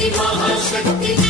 శక్తి మహాశక్తి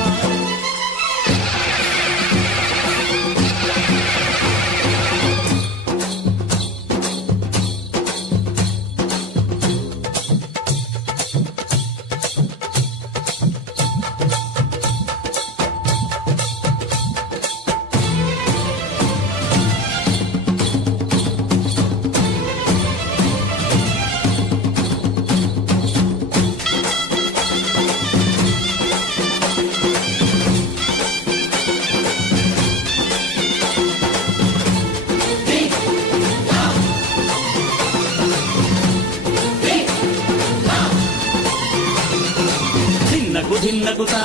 ధిన్నకు ధిన్నకుతా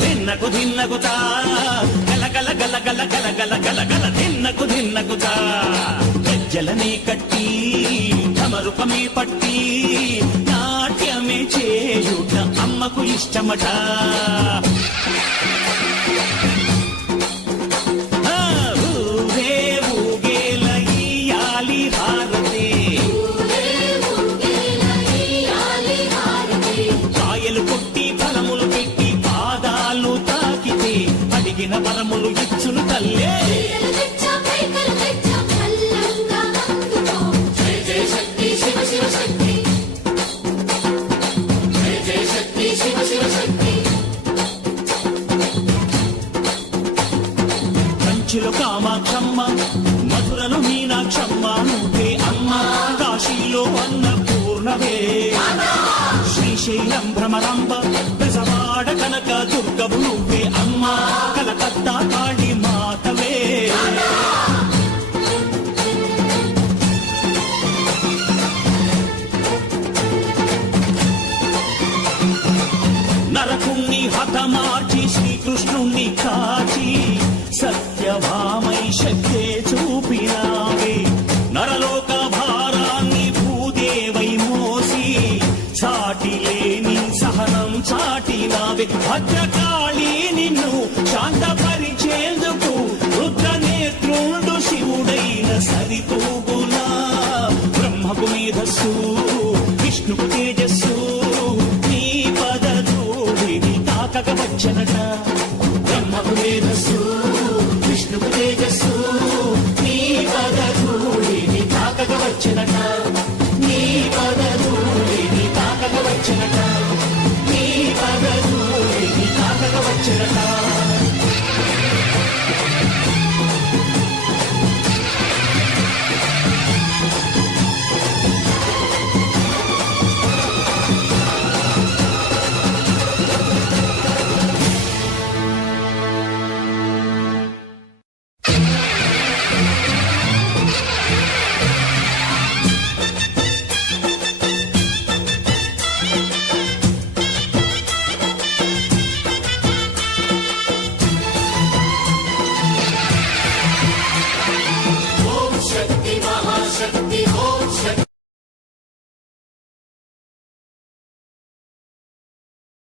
ధిన్నకు ధిన్నకుతా గల గల గల గల గల గల గల గల ధిన్నకు గజ్జలనే కట్టి తమరుపమే పట్టి. నాట్యమే చేయుట అమ్మకు ఇష్టమట. అడిగిన వరములు ఇచ్చును తల్లే. కంచిలో కామాక్షమ్మ మధురలో మీనాక్షమ్మ నువ్వే అమ్మ కాశీలో అన్న పూర్ణవే. శ్రీశైలం భ్రమరాంబ పెసవాడ కనక దుర్గము నువ్వే అమ్మా. కాళీ మాతవే. నరకుణ్ణి హతమార్చి శ్రీకృష్ణుణ్ణి కాచి సత్యభామై శక్తే చూపినావే. నరలోక భారాన్ని భూదేవై మోసి చాటి లేని సహనం చాటినావే. భద్రకాళి రక్షణట బ్రహ్మకు మేధస్సు విష్ణుకు తేజస్సు నీ పద ధూళిని తాకక వచ్చనట నీ పద ధూళిని తాకక